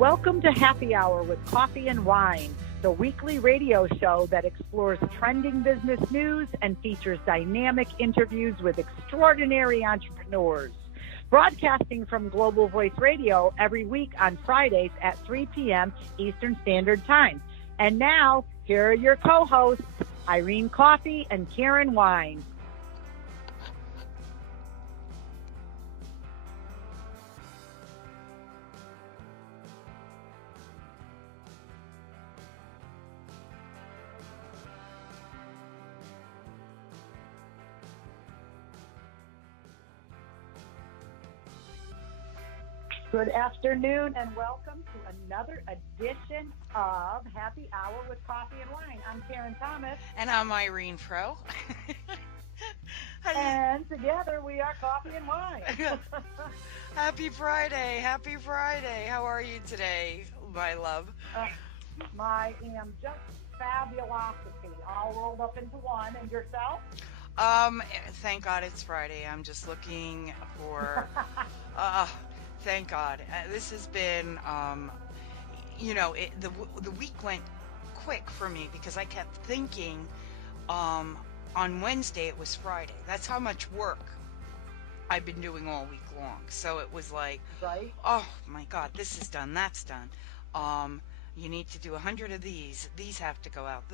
Welcome to Happy Hour with Coffee and Wine, the weekly radio show that explores trending business news and features dynamic interviews with extraordinary entrepreneurs. Broadcasting from Global Voice Radio every week on Fridays at 3 p.m. Eastern Standard Time. And now, here are your co-hosts, Irene Coffee and Karen Wine. Good afternoon and welcome to another edition of Happy Hour with Coffee and Wine. I'm Karen Thomas. And I'm Irene Pro. And together we are Coffee and Wine. Happy Friday. Happy Friday. How are you today, my love? I am just fabulosity, all rolled up into one. And yourself? Thank God it's Friday. I'm just looking for... Thank God. This has been, the week went quick for me because I kept thinking on Wednesday it was Friday. That's how much work I've been doing all week long. So it was like, right? Oh my God, this is done, that's done. You need to do 100 of these. These have to go out.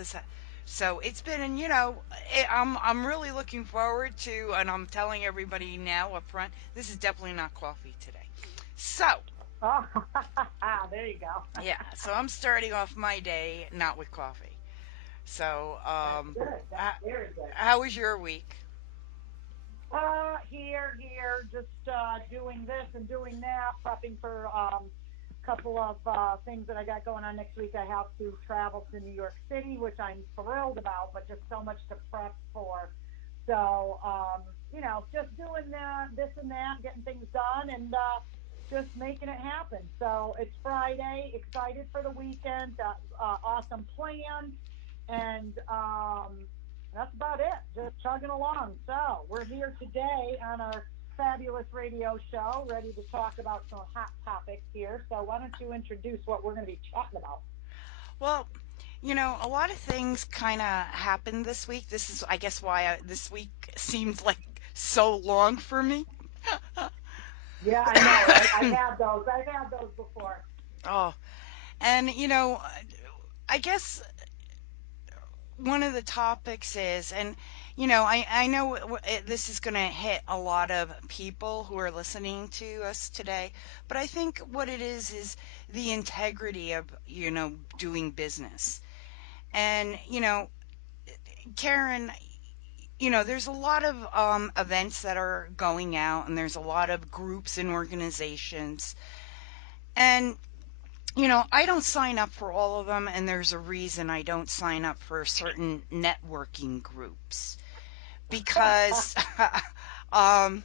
So it's been, I'm really looking forward to, and I'm telling everybody now up front, this is definitely not coffee today. So, there you go. Yeah, so I'm starting off my day not with coffee. So, That's good. That's very good. How was your week? Here, just doing this and doing that, prepping for a couple of things that I got going on next week. I have to travel to New York City, which I'm thrilled about, but just so much to prep for. So, just doing this and that, getting things done, and just making it happen. So it's Friday, excited for the weekend, awesome plan, and that's about it, just chugging along. So we're here today on our fabulous radio show, ready to talk about some hot topics here. So why don't you introduce what we're going to be chatting about? Well, a lot of things kind of happened this week. This is, I guess, why this week seems like so long for me. Yeah, I know, right? I've had those before. Oh, and I guess one of the topics is, and I know this is going to hit a lot of people who are listening to us today, but I think what it is the integrity of, doing business. And, Karen, there's a lot of events that are going out, and there's a lot of groups and organizations. And, I don't sign up for all of them, and there's a reason I don't sign up for certain networking groups. Because, and,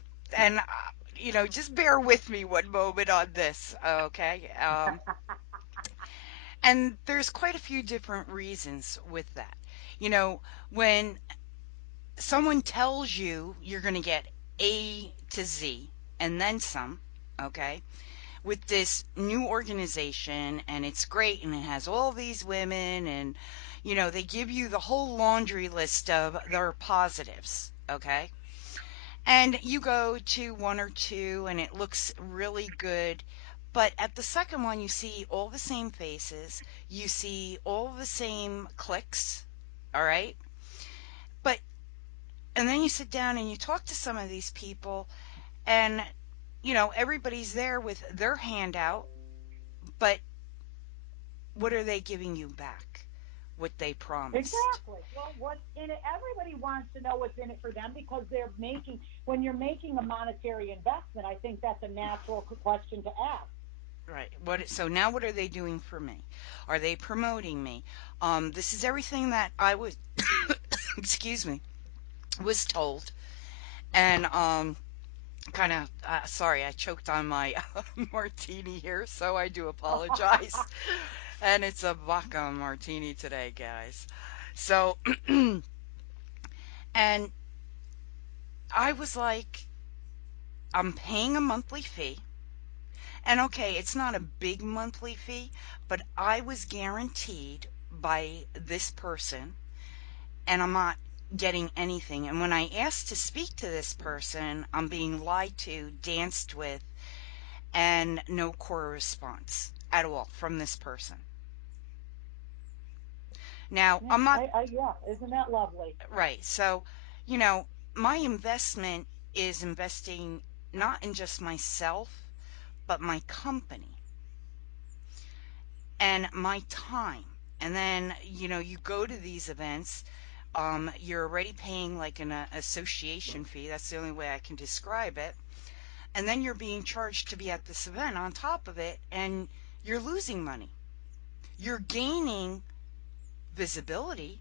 just bear with me one moment on this, okay? And there's quite a few different reasons with that. When someone tells you you're going to get A to Z and then some, okay, with this new organization, and it's great, and it has all these women, and, they give you the whole laundry list of their positives, okay? And you go to one or two, and it looks really good. But at the second one, you see all the same faces. You see all the same clicks, all right? But and then you sit down and you talk to some of these people, and everybody's there with their hand out, but what are they giving you back? What they promised. Exactly. Well, what's in it? Everybody wants to know what's in it for them because when you're making a monetary investment, I think that's a natural question to ask. Right. So now what are they doing for me? Are they promoting me? This is everything that I was, excuse me, was told. And kind of, sorry, I choked on my martini here, so I do apologize. And it's a vodka martini today, guys. So, and I was like, I'm paying a monthly fee, And okay, it's not a big monthly fee, but I was guaranteed by this person, and I'm not getting anything. And when I asked to speak to this person, I'm being lied to, danced with, and no correspondence at all from this person. Now, Yeah, I'm not yeah, isn't that lovely? right. So, you know, my investment is investing not in just myself, but my company and my time. And then, you go to these events, you're already paying like an association fee. That's the only way I can describe it. And then you're being charged to be at this event on top of it, and you're losing money. You're gaining visibility,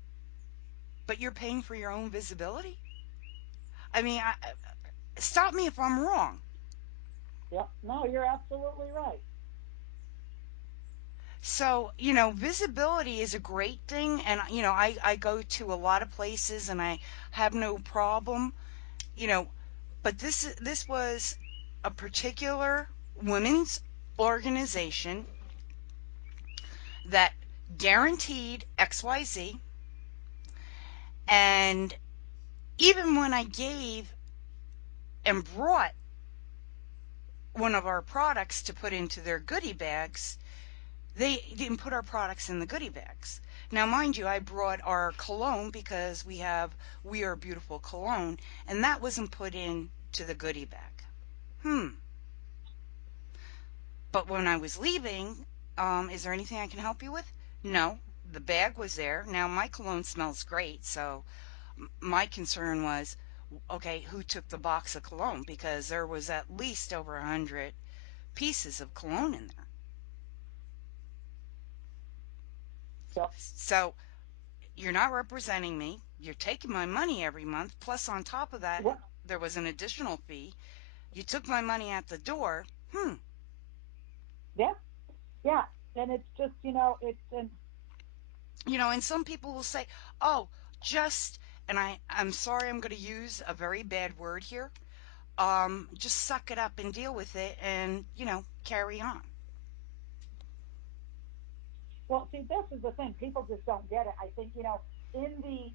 but you're paying for your own visibility. I mean, stop me if I'm wrong. Yep. No, you're absolutely right. So, visibility is a great thing. And, I go to a lot of places and I have no problem, you know, but this was a particular women's organization that guaranteed XYZ. And even when I gave and brought one of our products to put into their goodie bags, they didn't put our products in the goodie bags. Now, mind you, I brought our cologne because We Are Beautiful cologne, and that wasn't put in to the goodie bag. Hmm. But when I was leaving, is there anything I can help you with? No. The bag was there. Now, my cologne smells great, so my concern was, okay, who took the box of cologne? Because there was at least over 100 pieces of cologne in there. Yep. So you're not representing me. You're taking my money every month. Plus, on top of that, What? there was an additional fee. You took my money at the door. Hmm. Yeah. Yeah. And it's just, it's an And some people will say, oh, just, and I'm sorry, I'm going to use a very bad word here. Just suck it up and deal with it and, carry on. well. See, this is the thing. People just don't get it. I think, in the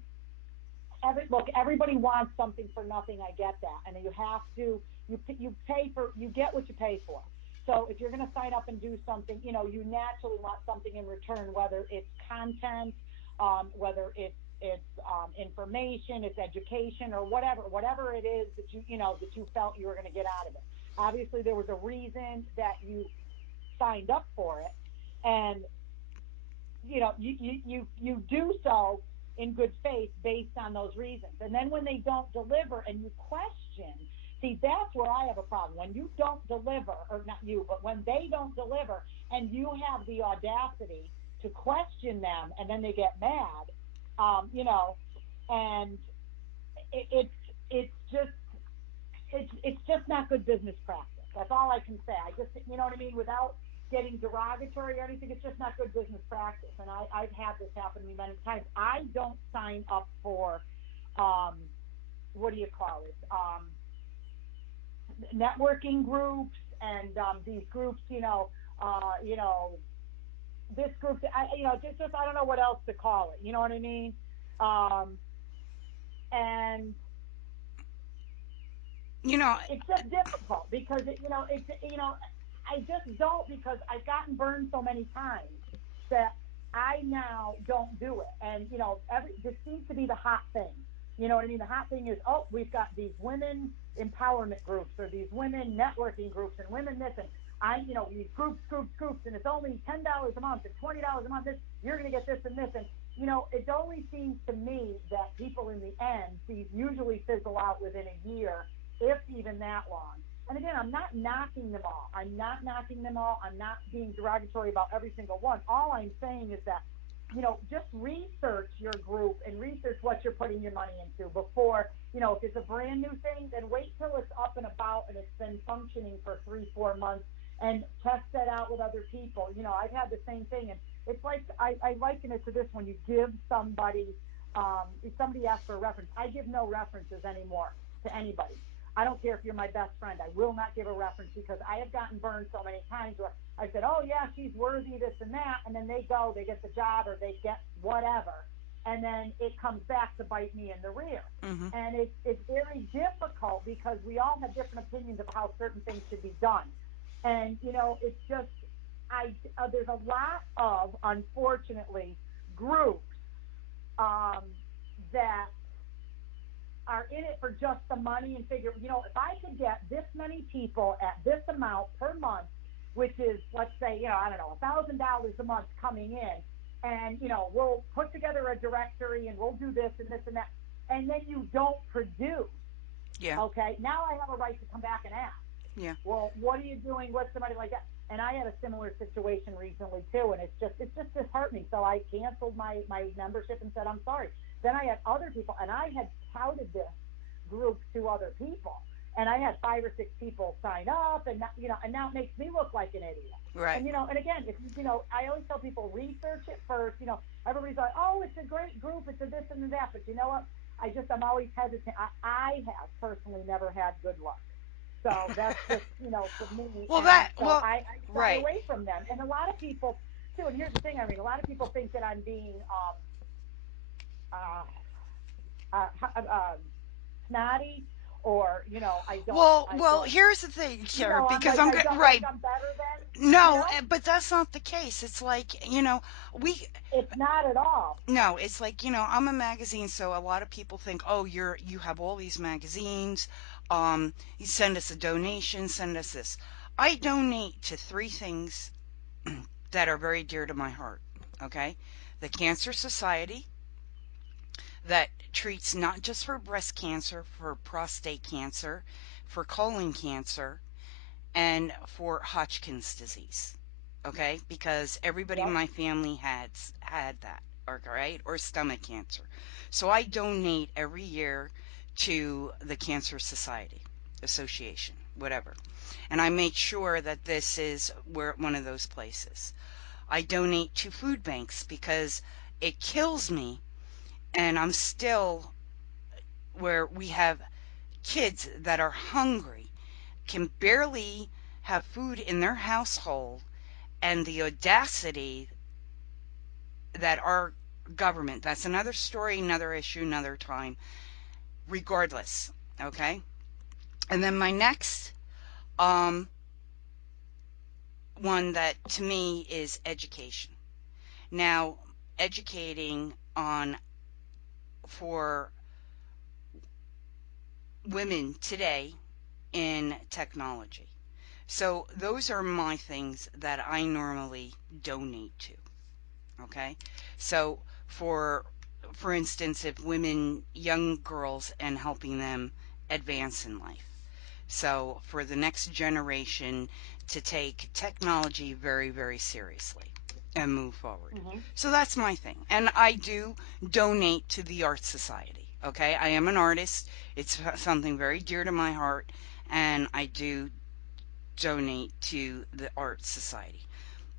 look, everybody wants something for nothing. I get that, and you have to you pay for you get what you pay for. So if you're going to sign up and do something, you naturally want something in return, whether it's content, whether it's information, it's education, or whatever it is that that you felt you were going to get out of it. Obviously, there was a reason that you signed up for it, and you do so in good faith based on those reasons. And then when they don't deliver and you question, see, that's where I have a problem. When you don't deliver, or not you, but when they don't deliver and you have the audacity to question them and then they get mad, and it's just it's just not good business practice. That's all I can say. I just, you know what I mean, without getting derogatory or anything. It's just not good business practice. And I've had this happen to me many times. I don't sign up for, um, what do you call it? Networking groups and these groups. You know, this group. Just I don't know what else to call it. You know what I mean? Um, and You know, it's just difficult because I just don't, because I've gotten burned so many times that I now don't do it. And every this seems to be the hot thing. You know what I mean? The hot thing is, oh, we've got these women empowerment groups or these women networking groups and women this, and these groups, and it's only $10 a month and $20 a month. This you're going to get this and this, and it only seems to me that people in the end, these usually fizzle out within a year, if even that long. And again, I'm not knocking them all. I'm not knocking them all. I'm not being derogatory about every single one. All I'm saying is that, just research your group and research what you're putting your money into before, if it's a brand new thing, then wait till it's up and about and it's been functioning for 3, 4 months and test that out with other people. I've had the same thing. And it's like, I liken it to this: when you give somebody, if somebody asks for a reference, I give no references anymore to anybody. I don't care if you're my best friend. I will not give a reference because I have gotten burned so many times where I said, oh, yeah, she's worthy, this and that. And then they go, they get the job or they get whatever. And then it comes back to bite me in the rear. Mhm. And it's very difficult because we all have different opinions of how certain things should be done. And, it's just, there's a lot of, unfortunately, groups um, that are in it for just the money and figure, if I could get this many people at this amount per month, which is, let's say, I don't know, $1,000 a month coming in, and, we'll put together a directory and we'll do this and this and that, and then you don't produce, Yeah. okay, now I have a right to come back and ask, Yeah. well, what are you doing with somebody like that? And I had a similar situation recently too, and it's just disheartening. So I canceled my membership and said I'm sorry. Then I had other people, and I had touted this group to other people, and I had 5 or 6 people sign up, and and now it makes me look like an idiot. Right. And again, if I always tell people research it first. Everybody's like, oh, it's a great group, it's a this and that, but you know what? I'm always hesitant. I have personally never had good luck. So that's just, for me. Well, And that, so well, I shy right. away from them. And a lot of people, too, and here's the thing, I mean, a lot of people think that I'm being uh, uh, uh, snotty or, Well, here's the thing, Karen, I'm because like, I'm I good. don't think Right. I'm better than, No, but that's not the case. It's like, we it's not at all. no, it's like, I'm a magazine, so a lot of people think, "Oh, you have all these magazines. You send us a donation, send us this." I donate to three things that are very dear to my heart, okay? The Cancer Society that treats not just for breast cancer, for prostate cancer, for colon cancer, and for Hodgkin's disease. Okay? Because everybody in Yep. my family had that, or right, or stomach cancer. So I donate every year to the Cancer Society Association, whatever. And I make sure that this is where one of those places. I donate to food banks because it kills me and I'm still where we have kids that are hungry, can barely have food in their household, and the audacity that our government, that's another story, another issue, another time, regardless. Okay? And then my next um, one that to me is education. Now, educating on for women today in technology. So those are my things that I normally donate to. Okay. So for instance, if women, young girls, and helping them advance in life. So for the next generation to take technology very, very seriously and move forward. Hmm. So that's my thing. And I do donate to the Art Society. Okay. I am an artist. It's something very dear to my heart. And I do donate to the Art Society.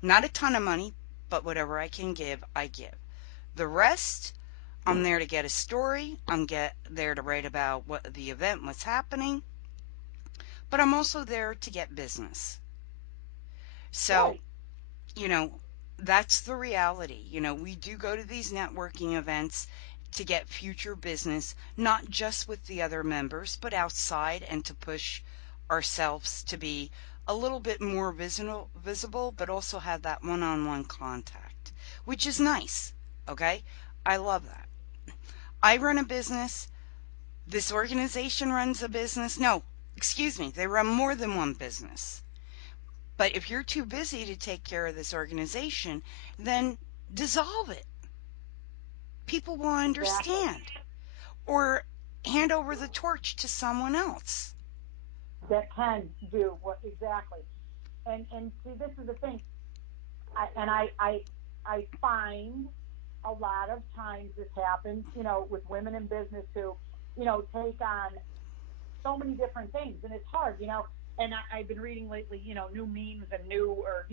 Not a ton of money, but whatever I can give, I give. The rest, I'm there to get a story. There to write about what the event, what's happening, but I'm also there to get business. So, Right. you know, that's the reality. We do go to these networking events to get future business, not just with the other members, but outside and to push ourselves to be a little bit more visible, but also have that one-on-one contact, which is nice. Okay? I love that. I run a business. This organization runs a business. No, excuse me, they run more than one business. But if you're too busy to take care of this organization, then dissolve it. People will Exactly. understand. Or hand over the torch to someone else. That can do what exactly. And see, this is the thing. I find a lot of times this happens, with women in business who, take on so many different things, and it's hard. And I've been reading lately, new memes and new or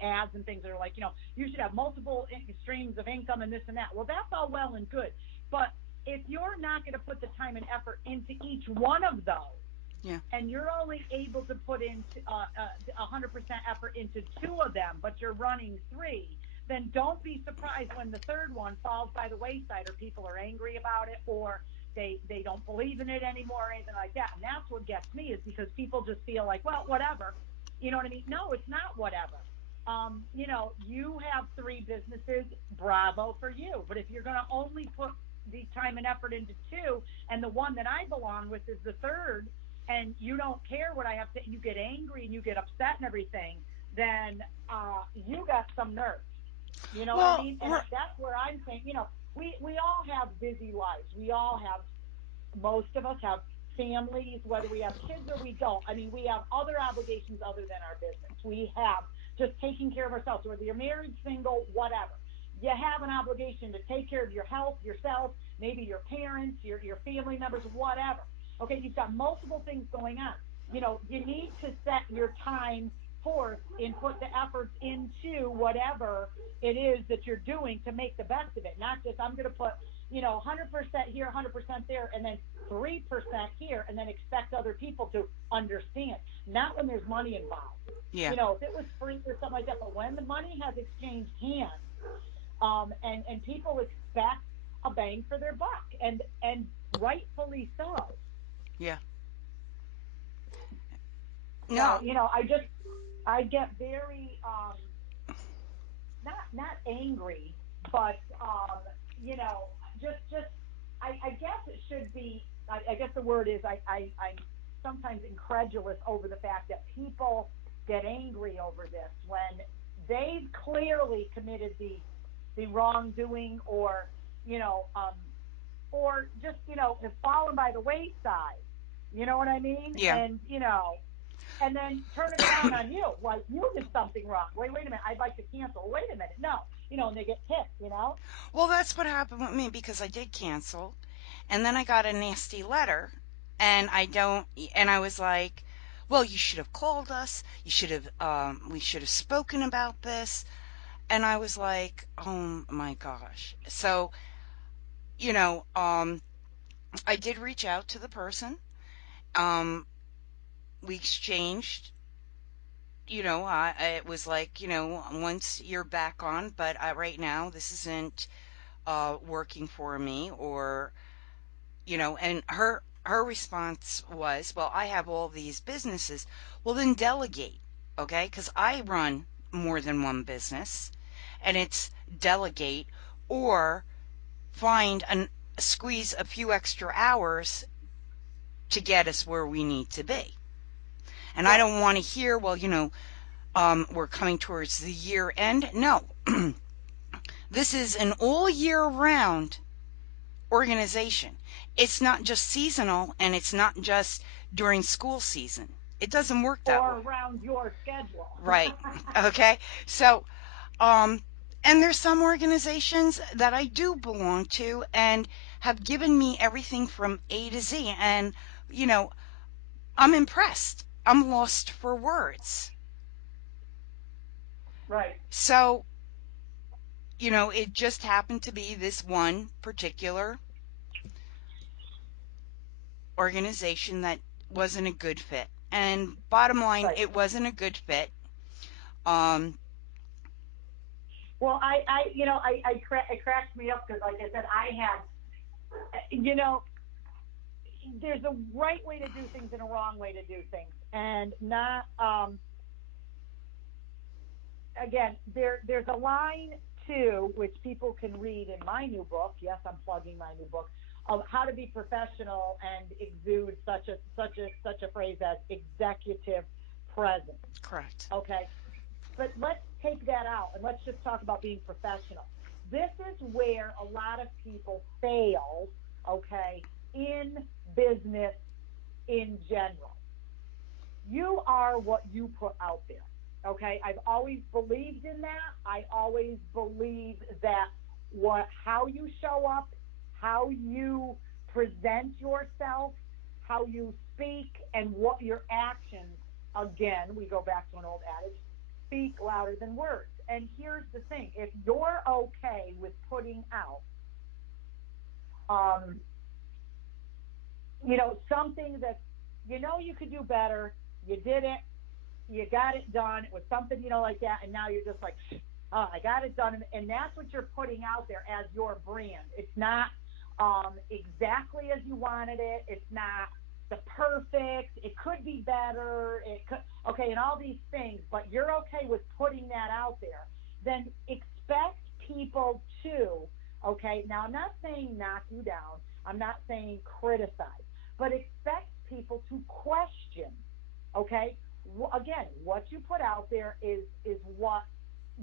ads and things that are like, you should have multiple streams of income and this and that. Well, that's all well and good, but if you're not going to put the time and effort into each one of those, Yeah. and you're only able to put in 100% effort into two of them, but you're running three, then don't be surprised when the third one falls by the wayside, or people are angry about it, or they don't believe in it anymore, or anything like that. And that's what gets me, is because people just feel like, well, whatever. You know what I mean? No, it's not whatever. You have three businesses, bravo for you. But if you're going to only put the time and effort into two, and the one that I belong with is the third, and you don't care what I have to, you get angry and you get upset and everything, then you got some nerve. You know what I Well, mean? And that's where I'm saying, we all have busy lives. We all have, most of us have families, whether we have kids or we don't. I mean, we have other obligations other than our business. We have just taking care of ourselves, whether you're married, single, whatever. You have an obligation to take care of your health, yourself, maybe your parents, your family members, whatever. Okay, you've got multiple things going on. You need to set your time forth and put the efforts into whatever it is that you're doing to make the best of it. Not just, I'm going to put 100% here, 100% there, and then 3% here, and then expect other people to understand. Not when there's money involved. yeah. If it was free or something like that, but when the money has exchanged hands, and people expect a bang for their buck, and rightfully so. Yeah. So, No. I get very not angry, but just I guess it should be. I guess the word is I'm sometimes incredulous over the fact that people get angry over this when they've clearly committed the wrongdoing, or just have fallen by the wayside. You know what I mean? Yeah. And then turn it around on you, like you did something wrong. Wait a minute, I'd like to cancel. Wait a minute, no, and they get pissed. Well, that's what happened with me because I did cancel, and then I got a nasty letter, and I don't, and I was like, well, you should have called us. You should have, we should have spoken about this. And I was like, oh my gosh. So, you know, um, I did reach out to the person. Um, we exchanged, it was like, once you're back on, but right now this isn't working for me, or, and her response was, well, I have all these businesses. Well, then delegate, okay? Because I run more than one business, and it's delegate or find and squeeze a few extra hours to get us where we need to be. And I Right. don't want to hear, well, we're coming towards the year end. No, this is an all year round organization. It's not just seasonal, and it's not just during school season. It doesn't work that way. Or around your schedule. Right. Okay. So, um, and there's some organizations that I do belong to and have given me everything from A to Z. And, you know, I'm impressed. I'm lost for words. Right. So, it just happened to be this one particular organization that wasn't a good fit. And bottom line, Right. it wasn't a good fit. Um, Well, it cracks me up because, like I said, I had, there's a right way to do things and a wrong way to do things, and not, again, there's a line too, which people can read in my new book. Yes, I'm plugging my new book, of how to be professional and exude such a phrase as executive presence. correct. Okay, but let's take that out and let's just talk about being professional. This is where a lot of people fail, okay, in business in general. You are what you put out there. Okay, I've always believed in that. I always believe that how you show up, how you present yourself, how you speak, and what your actions, again, we go back to an old adage, speak louder than words. And here's the thing, if you're okay with putting out um, something that's you know you could do better. You did it. You got it done. It was something, like that. And now you're just like, oh, I got it done. And that's what you're putting out there as your brand. It's not exactly as you wanted it. It's not the perfect. It could be better. It could, okay, and all these things, but you're okay with putting that out there. Then expect people to, okay, now I'm not saying knock you down. I'm not saying criticize, but expect people to question, okay? Again, what you put out there is what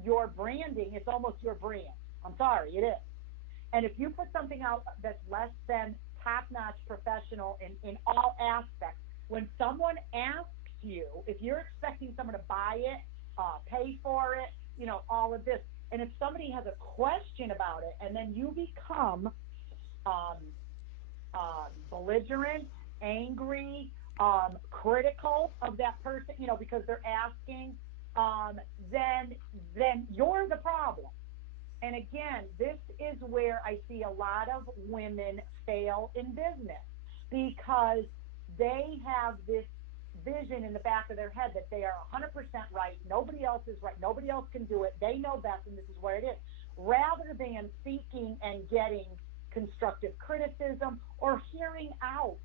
your branding. It's almost your brand. I'm sorry, it is. And if you put something out that's less than top-notch professional in all aspects, when someone asks you, if you're expecting someone to buy it, pay for it, all of this, and if somebody has a question about it, and then you become um, belligerent, angry, critical of that person, because they're asking, um, then you're the problem. And again, this is where I see a lot of women fail in business because they have this vision in the back of their head that they are 100% right. Nobody else is right. Nobody else can do it. They know best, and this is where it is. Rather than seeking and getting constructive criticism or hearing out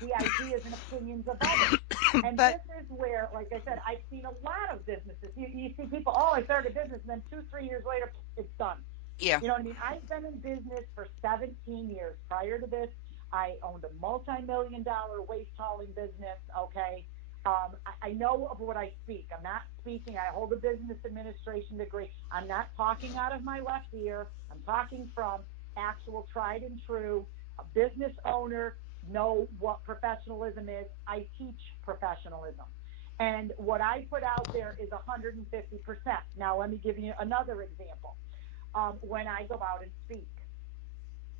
the ideas and opinions of others. And But this is where, like I said, I've seen a lot of businesses. You see people, oh, I started a business, and then 2, 3 years later, it's done. yeah, You know what I mean? I've been in business for 17 years. Prior to this, I owned a multi-million-dollar waste hauling business. Okay, I know of what I speak. I'm not speaking. I hold a business administration degree. I'm not talking out of my left ear. I'm talking from actual tried and true. A business owner know what professionalism is. I teach professionalism. And what I put out there is 150%. Now, let me give you another example. When I go out and speak,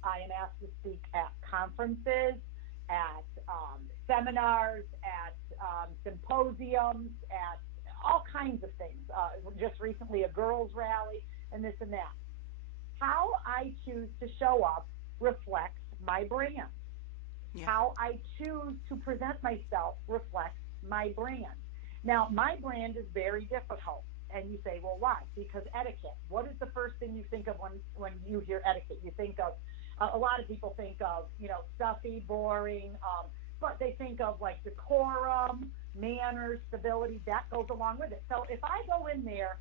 I am asked to speak at conferences, at seminars, at symposiums, at all kinds of things. Just recently, a girls' rally, and this and that. How I choose to show up reflects my brand. yeah, How I choose to present myself reflects my brand. Now, my brand is very difficult. And you say, well, why? Because etiquette. What is the first thing you think of when you hear etiquette? You think of, a lot of people think of, stuffy, boring, but they think of like decorum, manners, civility. That goes along with it. So if I go in there,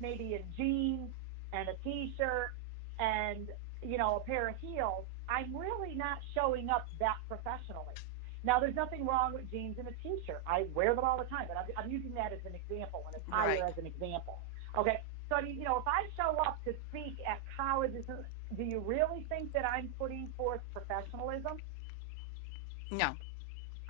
maybe in jeans and a t-shirt and, a pair of heels, I'm really not showing up that professionally. Now, there's nothing wrong with jeans and a t-shirt. I wear them all the time, but I'm using that as an example, an attire right. as an example. Okay, so if I show up to speak at colleges, do you really think that I'm putting forth professionalism? No,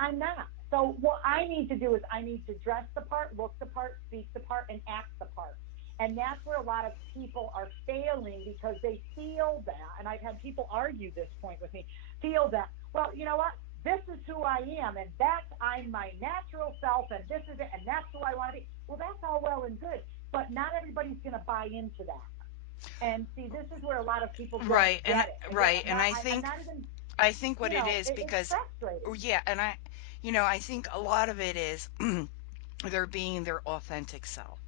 I'm not. So what I need to do is I need to dress the part, look the part, speak the part, and act the part. And that's where a lot of people are failing because they feel that, and I've had people argue this point with me, feel that, well, you know what? This is who I am, and I'm my natural self, and this is it, and that's who I want to be. Well, that's all well and good, but not everybody's going to buy into that. And see, this is where a lot of people don't right, and get it. And again, right, and I'm not even, I think what it is it's because, frustrating. yeah, and I think a lot of it is they're being their authentic self.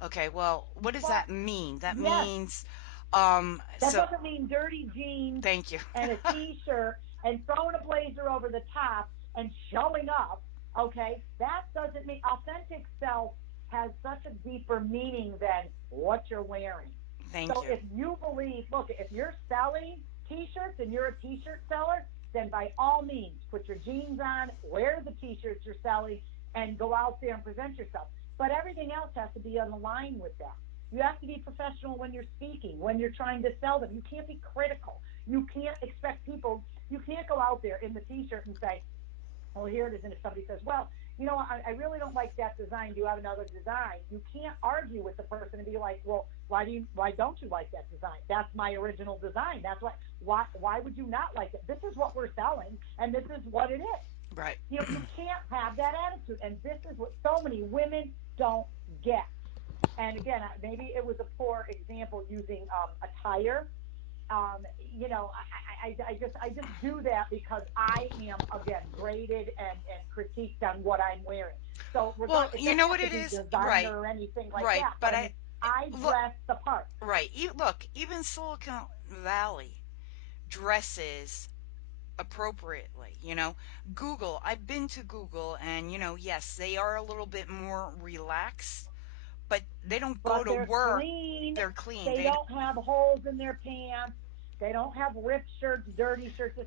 Okay, well, what does But that mean? That yes, means, that so doesn't mean dirty jeans thank you. and a t-shirt and throwing a blazer over the top and showing up. Okay, that doesn't mean authentic self has such a deeper meaning than what you're wearing. Thank So you. if you believe, look, if you're selling t-shirts and you're a t-shirt seller, then by all means, put your jeans on, wear the t-shirts you're selling, and go out there and present yourself. But everything else has to be on the line with that. You have to be professional when you're speaking, when you're trying to sell them. You can't be critical. You can't expect people, you can't go out there in the t-shirt and say, well, here it is. And if somebody says, well, I really don't like that design. Do you have another design? You can't argue with the person and be like, well, why don't you like that design? That's my original design. That's why would you not like it? This is what we're selling, and this is what it is. Right. You can't have that attitude. And this is what so many women don't get. And again, maybe it was a poor example using attire, I just do that because I am again graded and critiqued on what I'm wearing. So Well, it you doesn't know have what to it be is? designer Right, or anything like right. that. But But I mean, I look, dress the part. right. Look, even Silicon Valley dresses appropriately. Google, I've been to Google, and, yes, they are a little bit more relaxed, but they don't go But to they're work. clean. They're clean. They don't have holes in their pants. They don't have ripped shirts, dirty shirts.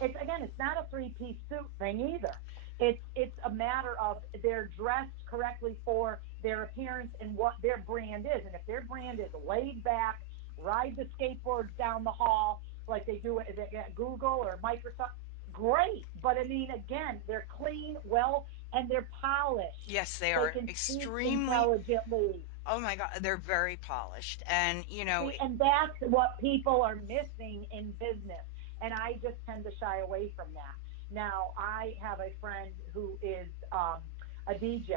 It's not a three-piece suit thing either. It's a matter of they're dressed correctly for their appearance and what their brand is. And if their brand is laid back, ride the skateboards down the hall like they do at Google or Microsoft, great. But I mean, again, they're clean, well, and they're polished. Yes, they They are can speak extremely, intelligently. oh my God, they're very polished. And, See, and that's what people are missing in business. And I just tend to shy away from that. Now, I have a friend who is a DJ,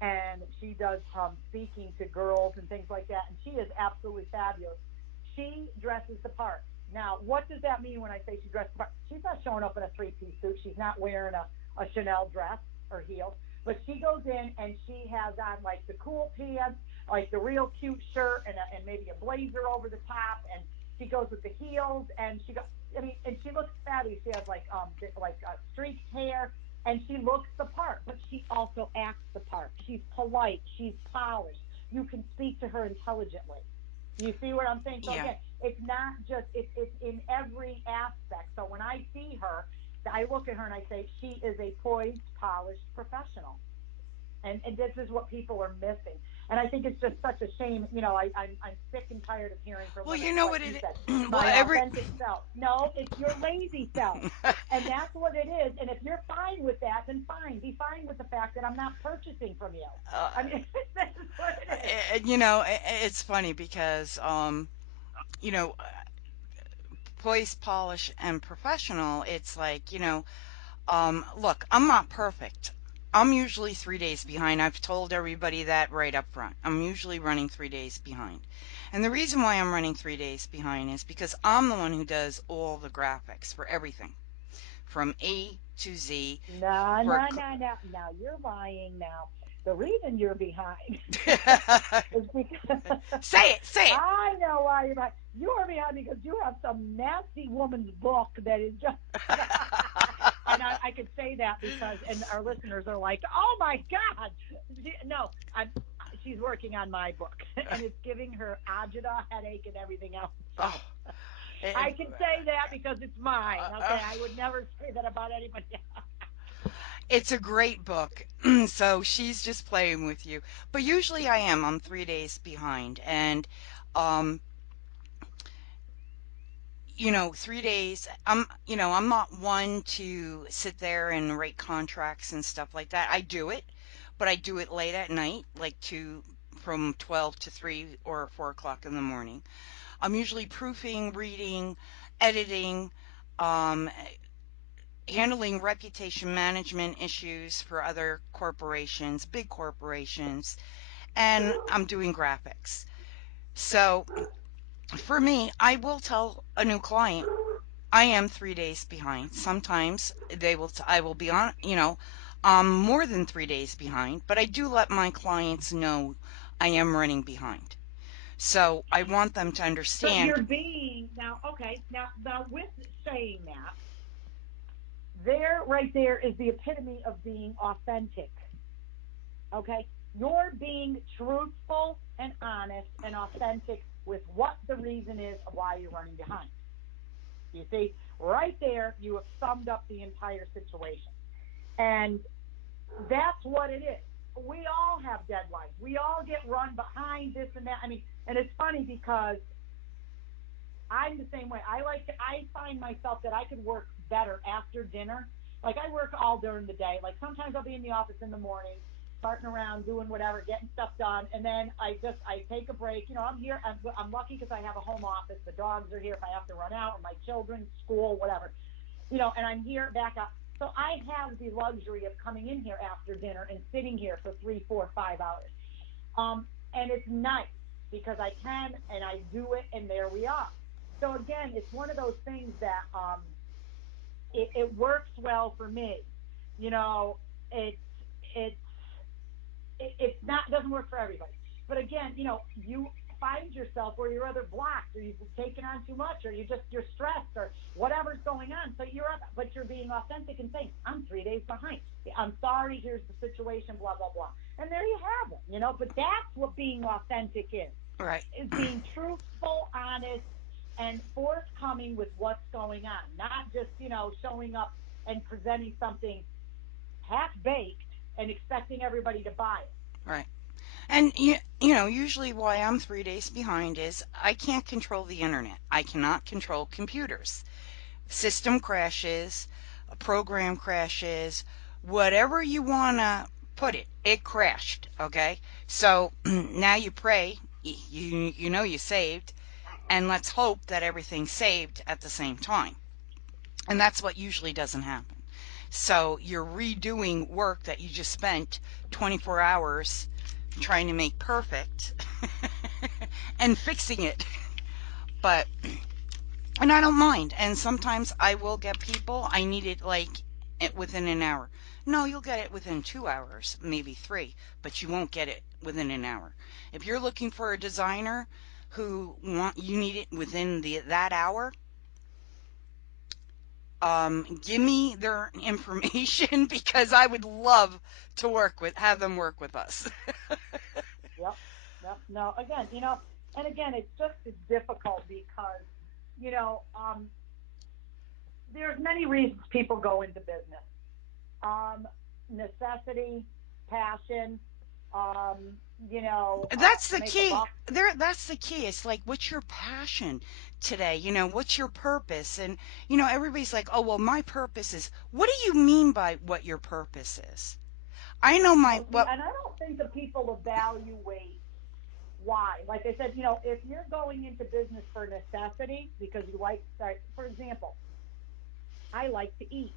and she does speaking to girls and things like that, and she is absolutely fabulous. She dresses the part. Now, what does that mean when I say she dresses the part? She's not showing up in a three-piece suit. She's not wearing a Chanel dress or heels, but she goes in and she has on like the cool pants, like the real cute shirt and maybe a blazer over the top, and she goes with the heels, and she goes. I mean, and she looks fabulous. She has streaked hair, and she looks the part, but she also acts the part. She's polite. She's polished. You can speak to her intelligently. You see what I'm saying? So yeah, again, it's not just it's in every aspect. So when I see her, I look at her and I say she is a poised, polished professional. And this is what people are missing. And I think it's just such a shame. I'm sick and tired of hearing from well, women, you know like what you it said, is. Well, my authentic self. No, it's your lazy self. And that's what it is. And if you're fine with that, then fine. Be fine with the fact that I'm not purchasing from you. uh, I mean, this is what it is. it's funny because, you know, voice polish and professional, it's like, look, I'm not perfect. I'm usually 3 days behind. I've told everybody that right up front. I'm usually running 3 days behind. And the reason why I'm running 3 days behind is because I'm the one who does all the graphics for everything from A to Z. No, For no, no, no. Now you're lying now. The reason you're behind is because say it, say it. I know why you're behind. You are behind because you have some nasty woman's book that is just. And I could say that because, and our listeners are like, "Oh my God!" No, she's working on my book, and it's giving her agita, headache, and everything else. Oh, So eh, I can say that because it's mine. uh, Okay, uh, I would never say that about anybody else. it's a great book. So she's just playing with you. But usually I am. I'm 3 days behind. And, um, 3 days, I'm not one to sit there and write contracts and stuff like that. I do it, but I do it late at night, like from 12 to 3 or 4 o'clock in the morning. I'm usually proofing, reading, editing, um, handling reputation management issues for other corporations, big corporations, and I'm doing graphics. So for me, I will tell a new client I am 3 days behind. Sometimes I will be more than 3 days behind, but I do let my clients know I am running behind. So I want them to But understand. you're being now okay. Now with saying that, there right there is the epitome of being authentic. Okay, you're being truthful and honest and authentic with what the reason is of why you're running behind. You see, right there, you have summed up the entire situation. And that's what it is. We all have deadlines. We all get run behind this and that. I mean, and it's funny because I'm the same way. I find myself that I could work better after dinner. Like I work all during the day. Like sometimes I'll be in the office in the morning, farting around, doing whatever, getting stuff done, and then I take a break. I'm here. I'm lucky because I have a home office. The dogs are here if I have to run out, or my children, school, whatever. And I'm here back up. So I have the luxury of coming in here after dinner and sitting here for 3, 4, 5 hours. And it's nice because I can and I do it, and there we are. So again, it's one of those things that it works well for me. You know, it's it's it's not doesn't work for everybody. But again, you find yourself where you're either blocked or you've taken on too much or you're stressed or whatever's going on. So but you're being authentic and saying, I'm 3 days behind. I'm sorry. Here's the situation. Blah blah blah. And there you have it. But that's what being authentic Right. is being truthful, honest, and forthcoming with what's going on. Not just showing up and presenting something half baked and expecting everybody to buy it. Right. And usually why I'm 3 days behind is I can't control the internet. I cannot control computers. System crashes, a program crashes, whatever you want to put it, it crashed, okay? So now you pray, you know you saved, and let's hope that everything's saved at the same time. And that's what usually doesn't happen. So you're redoing work that you just spent 24 hours trying to make perfect and fixing it. But, and I don't mind. And sometimes I will get people, I need it like within an hour. No, you'll get it within 2 hours, maybe three, but you won't get it within an hour. If you're looking for a designer you need it within that hour, give me their information because I would love to have them work with us. Yep. Yep. No, again, and again, it's difficult because, you know, um, there's many reasons people go into business. Um, Necessity, passion, um, That's to the make a key. buck. That's the key. It's like, what's your passion today? What's your purpose? And, everybody's like, oh, well, my purpose is, what do you mean by what your purpose is? I know No, see, and I don't think that people evaluate why. Like I said, if you're going into business for necessity because you like, for example, I like to eat.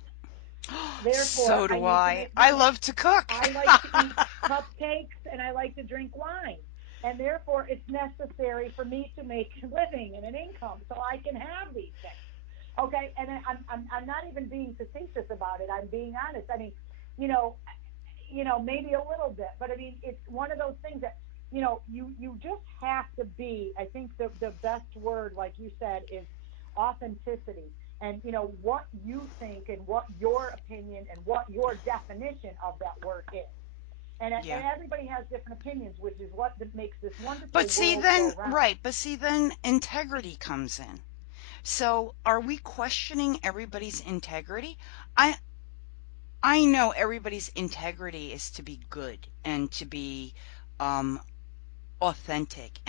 Therefore, so I do need to I. make I money. love to cook. I like to eat cupcakes and I like to drink wine. And therefore, it's necessary for me to make a living and an income so I can have these things. Okay, and I'm not even being facetious about it. I'm being honest. I mean, you know, maybe a little bit, but I mean, it's one of those things that you just have to be. I think the best word, like you said, is authenticity, and what you think and what your opinion and what your definition of that word is. And Yeah. everybody has different opinions, which is what makes this But wonderful see world then, go round. right, but see then integrity comes in. So are we questioning everybody's integrity? I I know everybody's integrity is to be good and to be um authentic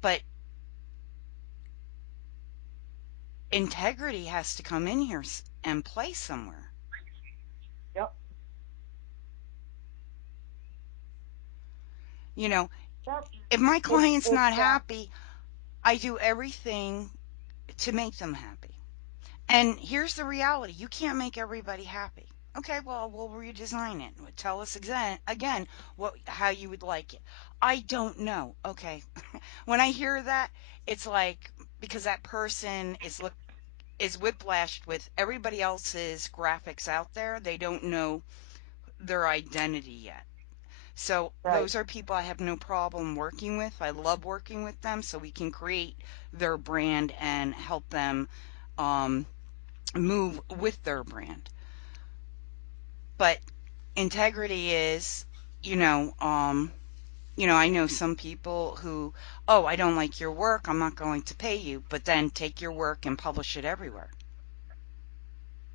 but integrity has to come in here and play somewhere. Yep. You know, Yep. if my It's client's it's not happy, I do everything to make them happy. And here's the reality, you can't make everybody happy. Okay, well, we'll redesign it. Tell us again how you would like it. I don't know. Okay. When I hear that, it's like because that person is whiplashed with everybody else's graphics out there, they don't know their identity yet. So right. those are people I have no problem working with. I love working with them so we can create their brand and help them um, move with their brand. But integrity is, you know, um, I know some people who, oh, I don't like your work, I'm not going to pay you, but then take your work and publish it everywhere.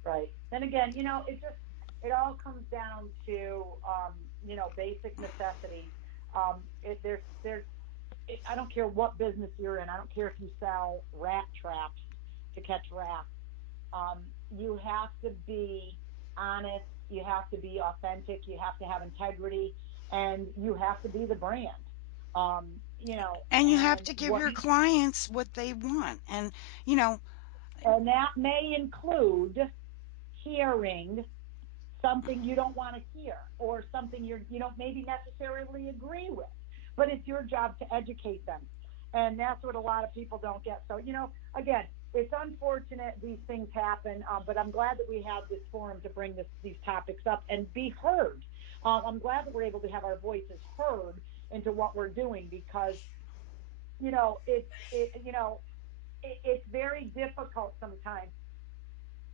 Right. Then again, it all comes down to basic necessities. There's I don't care what business you're in. I don't care if you sell rat traps to catch rats. You have to be honest. You have to be authentic. You have to have integrity, and you have to be the brand. And you have And to give what your clients what they want. And, you know, and that may include hearing something you don't want to hear or something you don't maybe necessarily agree with, but it's your job to educate them. And that's what a lot of people don't get. So, again, it's unfortunate these things happen, but I'm glad that we have this forum to bring these topics up and be heard. I'm glad that we're able to have our voices heard into what we're doing because, it's very difficult sometimes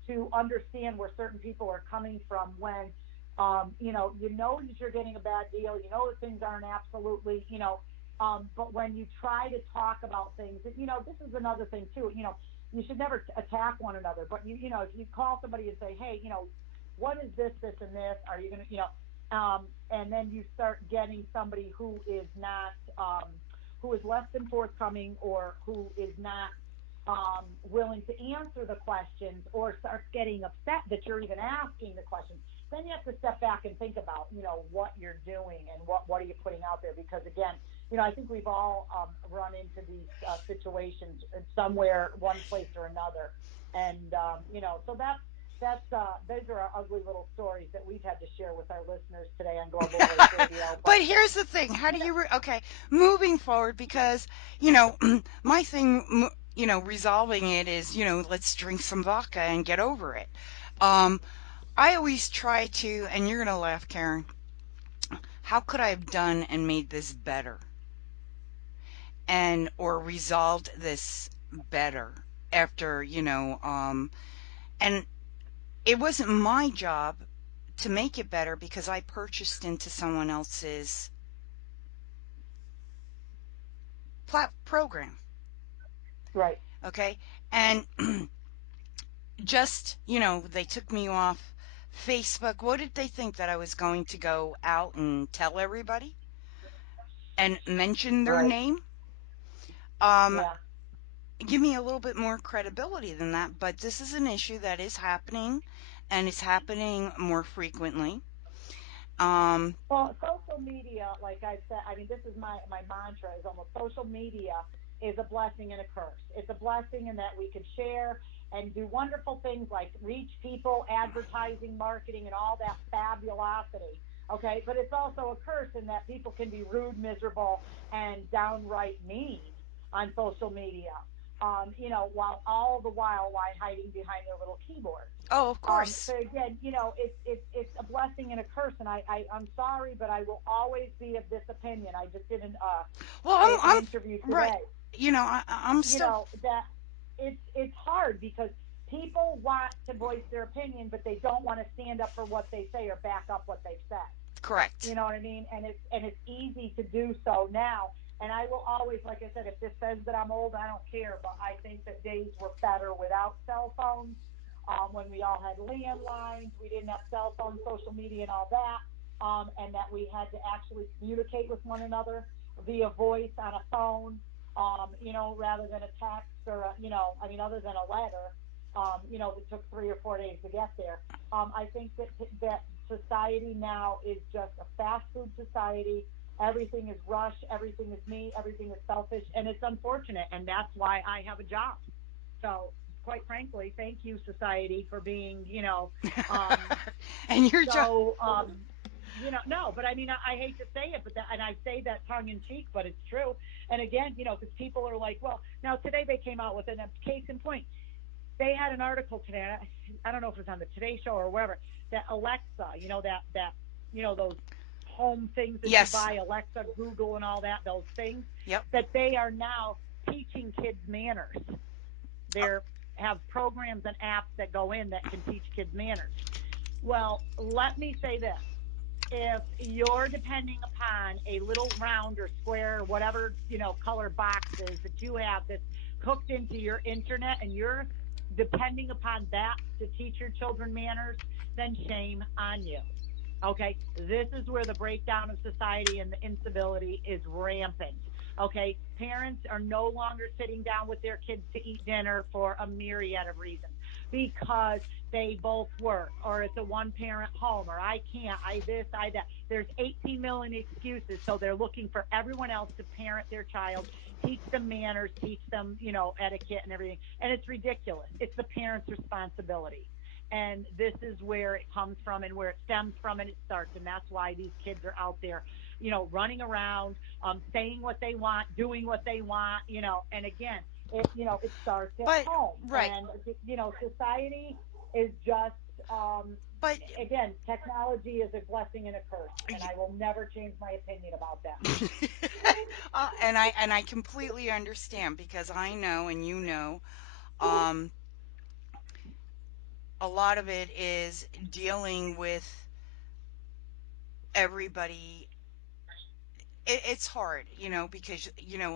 to understand where certain people are coming from when that you're getting a bad deal, that things aren't absolutely, but when you try to talk about things, this is another thing too, you should never attack one another, but if you call somebody and say, hey, what is this and this, are you going to, and then you start getting somebody who is less than forthcoming or who is not willing to answer the questions or starts getting upset that you're even asking the questions, then you have to step back and think about, what you're doing and what are you putting out there? Because again, I think we've all run into these situations somewhere, one place or another. And, so those are our ugly little stories that we've had to share with our listeners today on Global Voice Radio. But But, here's the thing. How do you know, you, okay, moving forward, because, my thing, resolving it is, let's drink some vodka and get over it. Um, I always try to, and you're going to laugh, Karen, how could I have done and made this better? And, or resolved this better after, and it wasn't my job to make it better because I purchased into someone else's program. right, Okay. And just, they took me off Facebook. What did they think, that I was going to go out and tell everybody and mention their right, name? Um, yeah. Give me a little bit more credibility than that. But this is an issue that is happening, and it's happening more frequently. Um, Well, social media, like I said, I mean, this is my mantra is almost social media is a blessing and a curse. It's a blessing in that we could share and do wonderful things like reach people, advertising, marketing, and all that fabulosity. Okay. But it's also a curse in that people can be rude, miserable, and downright mean on social media. While hiding behind their little keyboards. oh, of So course. again, it's a blessing and a curse, and I'm sorry, but I will always be of this opinion. I just did Well, an interview right. today. I'm still That it's hard because people want to voice their opinion, but they don't want to stand up for what they say or back up what they've said. You correct. know what I mean? And it's easy to do so now. And I will always, like I said, if this says that I'm old, I don't care. But I think that days were better without cell phones. When we all had landlines, we didn't have cell phones, social media, and all that. And that we had to actually communicate with one another via voice on a phone. Rather than a text or other than a letter. That took 3 or 4 days to get there. I think that society now is just a fast food society. Everything is rush, everything is me, everything is selfish, and it's unfortunate. And that's why I have a job. So, quite frankly, thank you, society, for being, And your job. so, no, but I mean, I hate to say it, and I say that tongue in cheek, but it's true. And again, because people are like, well, now today they came out with a case in point. They had an article today. I don't know if it was on the Today Show or wherever, that Alexa, those home things that you Yes. buy, Alexa, Google, and all that, those things, Yep. that they are now teaching kids manners. Oh, They have programs and apps that go in that can teach kids manners. Well, let me say this. If you're depending upon a little round or square or whatever, color boxes that you have that's hooked into your internet and you're depending upon that to teach your children manners, then shame on you. Okay, this is where the breakdown of society and the incivility is rampant. Okay, parents are no longer sitting down with their kids to eat dinner for a myriad of reasons because they both work or it's a one parent home or I can't, I this, I that. There's 18 million excuses, so they're looking for everyone else to parent their child, teach them manners, teach them, etiquette and everything. And it's ridiculous. It's the parent's responsibility. And this is where it comes from and where it stems from and it starts. And that's why these kids are out there, running around, saying what they want, doing what they want, and again, it starts at But home. right, And, society is just, um, but again, technology is a blessing and a curse. And I will never change my opinion about that. and I completely understand because I know and um, a lot of it is dealing with everybody. It's hard, because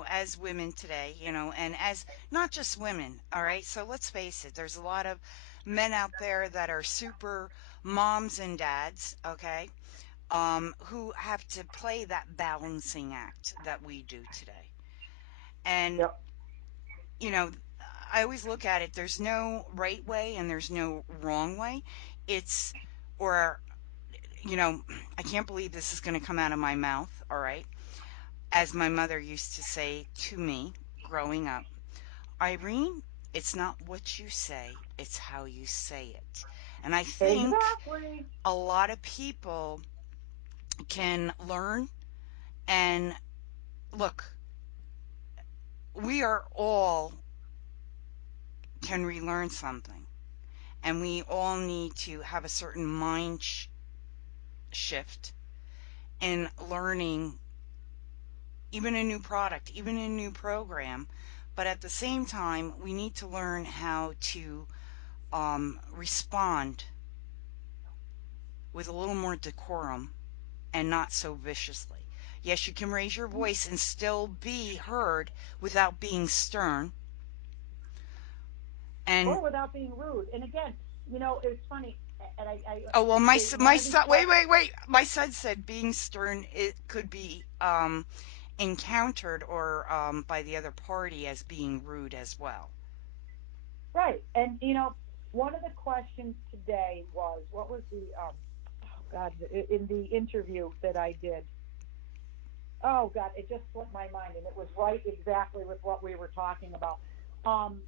as women today, and as not just women, all right. So let's face it, there's a lot of men out there that are super moms and dads, okay, who have to play that balancing act that we do today. And Yep. you know, I always look at it, there's no right way and there's no wrong way. It's, or, you know, I can't believe this is going to come out of my mouth, all right? As my mother used to say to me growing up, Irene, it's not what you say, it's how you say it. And I think Exactly. a lot of people can learn and look, we are all can relearn something. And we all need to have a certain shift in learning even a new product, even a new program. But at the same time, we need to learn how to respond with a little more decorum and not so viciously. Yes, you can raise your voice and still be heard without being stern. And Or without being rude. And again, it's funny. And oh well, one my of these son. Wait, questions. wait, wait. My son said being stern it could be encountered or by the other party as being rude as well. Right. And, one of the questions today was, what was oh God, in the interview that I did, oh God, it just slipped my mind, and it was right exactly with what we were talking about. Um,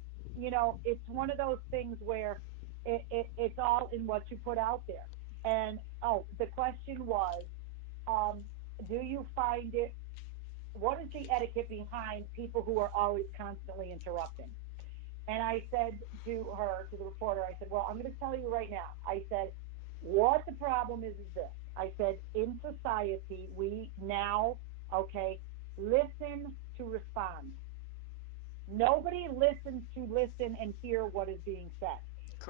it's one of those things where it's all in what you put out there. And the question was, um, do you find it? What is the etiquette behind people who are always constantly interrupting? And I said to the reporter, I said, well, I'm going to tell you right now. I said, what the problem is this. I said, in society, we now, okay, listen to respond. Nobody listens to listen and hear what is being said.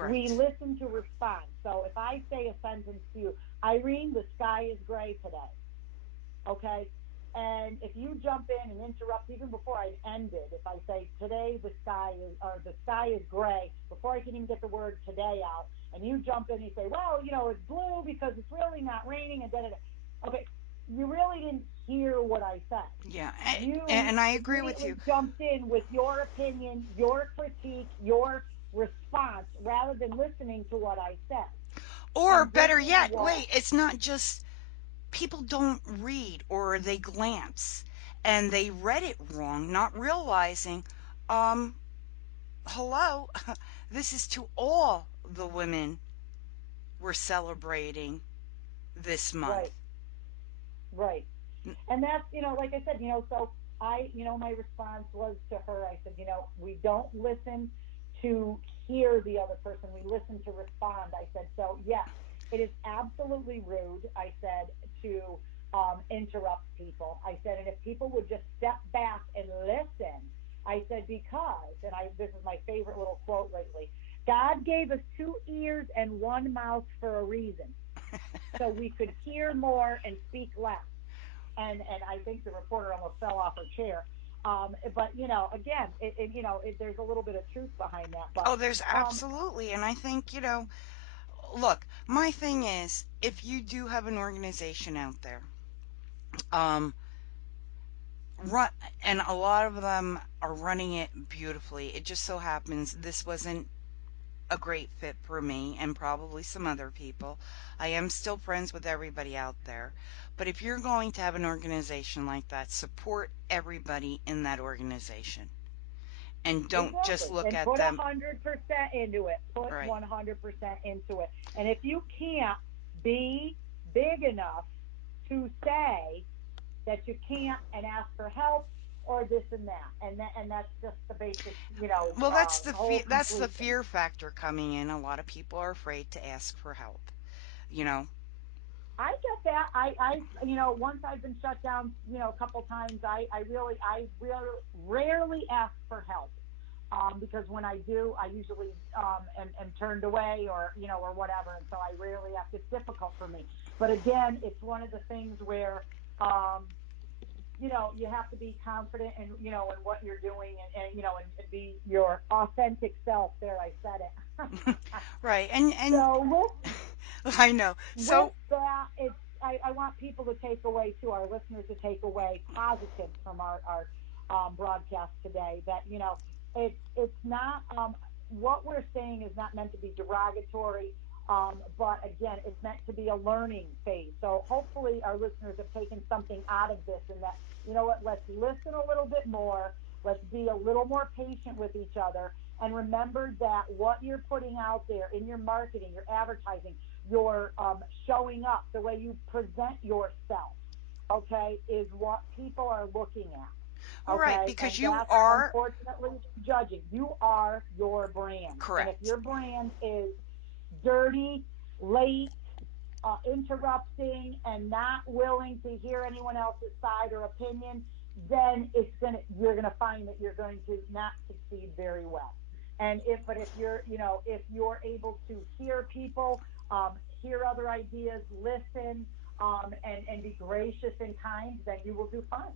We Correct. listen to respond. So if I say a sentence to you, Irene, the sky is gray today, okay? And if you jump in and interrupt even before I ended, if I say today the sky is gray, before I can even get the word today out, and you jump in and you say, well, it's blue because it's really not raining, and da da da. Okay, you really didn't hear what I said. Yeah, You and I agree with you. immediately jumped in with your opinion, your critique, your response, rather than listening to what I said. Or And this better is yet, what, wait, it's not just people don't read or they glance and they read it wrong, not realizing, um, hello, this is to all the women we're celebrating this month. right, right. And that's, like I said, so my response was to her, I said, we don't listen to hear the other person. We listen to respond. I said, so yes, it is absolutely rude, I said, to interrupt people. I said, and if people would just step back and listen, I said, because, and this is my favorite little quote lately, God gave us two ears and one mouth for a reason. So we could hear more and speak less. And I think the reporter almost fell off her chair. But again, there's a little bit of truth behind that. But Oh, there's um, absolutely. And I think, look, my thing is if you do have an organization out there, um, run, and a lot of them are running it beautifully. It just so happens this wasn't a great fit for me and probably some other people. I am still friends with everybody out there. But if you're going to have an organization like that, support everybody in that organization. and don't just Exactly. look And at put them. 100% into it. Put Right. 100% into it. And if you can't be big enough to say that you can't and ask for help or this and that, and that's just the basic, Well, whole that's the conclusion. fear factor coming in. A lot of people are afraid to ask for help, you know. I get that. Once I've been shut down, a couple times, I really rarely ask for help. Because when I do, I usually am turned away or whatever, and so I rarely ask. It's difficult for me. But again, it's one of the things where, um, you have to be confident in what you're doing and be your authentic self. There, I said it. Right. And So I know. with So, that, I want people to take away too, our listeners to take away positives from our broadcast today. That it's not what we're saying is not meant to be derogatory, but again, it's meant to be a learning phase. So hopefully, our listeners have taken something out of this, and that what, let's listen a little bit more. Let's be a little more patient with each other, and remember that what you're putting out there in your marketing, your advertising, your showing up, the way you present yourself, okay, is what people are looking at, right, okay? And because you that's are unfortunately judging. You are your brand. And if correct. your brand is dirty, late, interrupting, and not willing to hear anyone else's side or opinion, then you're gonna find that you're going to not succeed very well. And if you're able to hear people, hear other ideas, listen, and be gracious and kind, then you will do fine.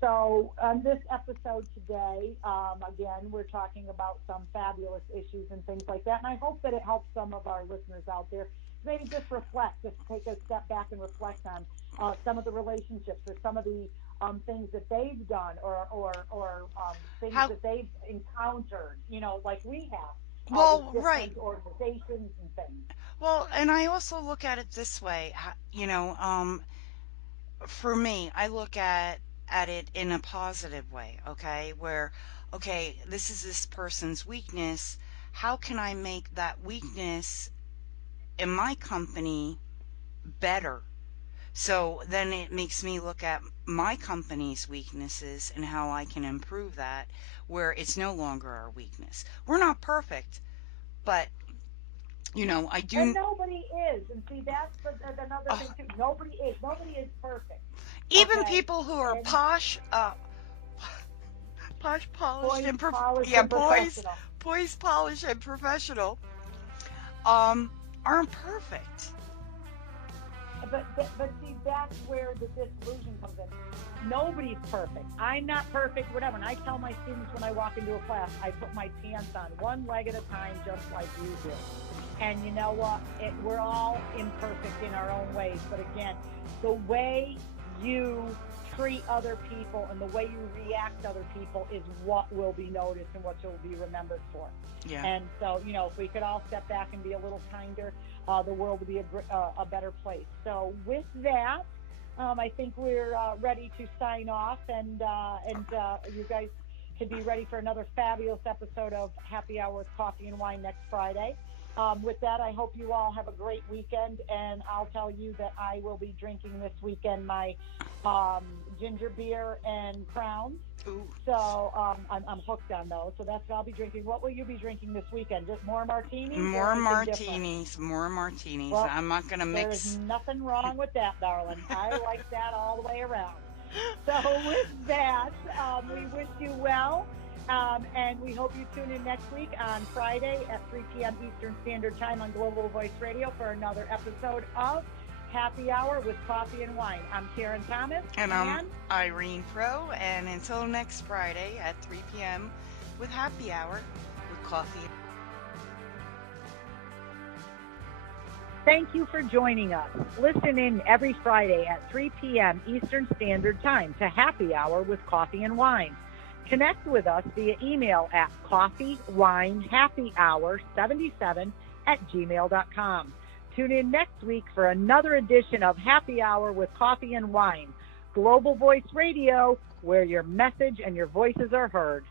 So on this episode today, again, we're talking about some fabulous issues and things like that. And I hope that it helps some of our listeners out there to maybe just reflect, just take a step back and reflect on some of the relationships or some of the things that they've done or things How that they've encountered, like we have with well, right. different organizations and things. Well, and I also look at it this way, for me, I look at it in a positive way, okay? Where okay, this is this person's weakness. How can I make that weakness in my company better? So then it makes me look at my company's weaknesses and how I can improve that where it's no longer our weakness. We're not perfect, but I And do. nobody is. And see, that's another Oh, thing too. Nobody is. Nobody is perfect. even Okay. people who are And posh, posh, polished, poised, and polished, yeah, and professional. poised, polished, and professional, um, aren't perfect. But see, that's where the disillusion comes in. Nobody's perfect. I'm not perfect, whatever. And I tell my students when I walk into a class, I put my pants on one leg at a time, just like you do. And you know what? We're all imperfect in our own ways. But again, the way you treat other people and the way you react to other people is what will be noticed and what you'll be remembered for. Yeah. And so, if we could all step back and be a little kinder, the world would be a better place. So with that, I think we're ready to sign off, and you guys can be ready for another fabulous episode of Happy Hour with Coffee and Wine next Friday. With that, I hope you all have a great weekend, and I'll tell you that I will be drinking this weekend my ginger beer and crowns. Ooh. So I'm hooked on those. So that's what I'll be drinking. What will you be drinking this weekend? Just more martinis or anything different? More martinis. Well, I'm not gonna there's mix. nothing wrong with that, darling. I like that all the way around. So with that, we wish you well. And we hope you tune in next week on Friday at 3 p.m. Eastern Standard Time on Global Voice Radio for another episode of Happy Hour with Coffee and Wine. I'm Karen Thomas. And I'm Irene Pro. And until next Friday at 3 p.m. with Happy Hour with Coffee. Thank you for joining us. Listen in every Friday at 3 p.m. Eastern Standard Time to Happy Hour with Coffee and Wine. Connect with us via email at coffeewinehappyhour77@gmail.com. Tune in next week for another edition of Happy Hour with Coffee and Wine, Global Voice Radio, where your message and your voices are heard.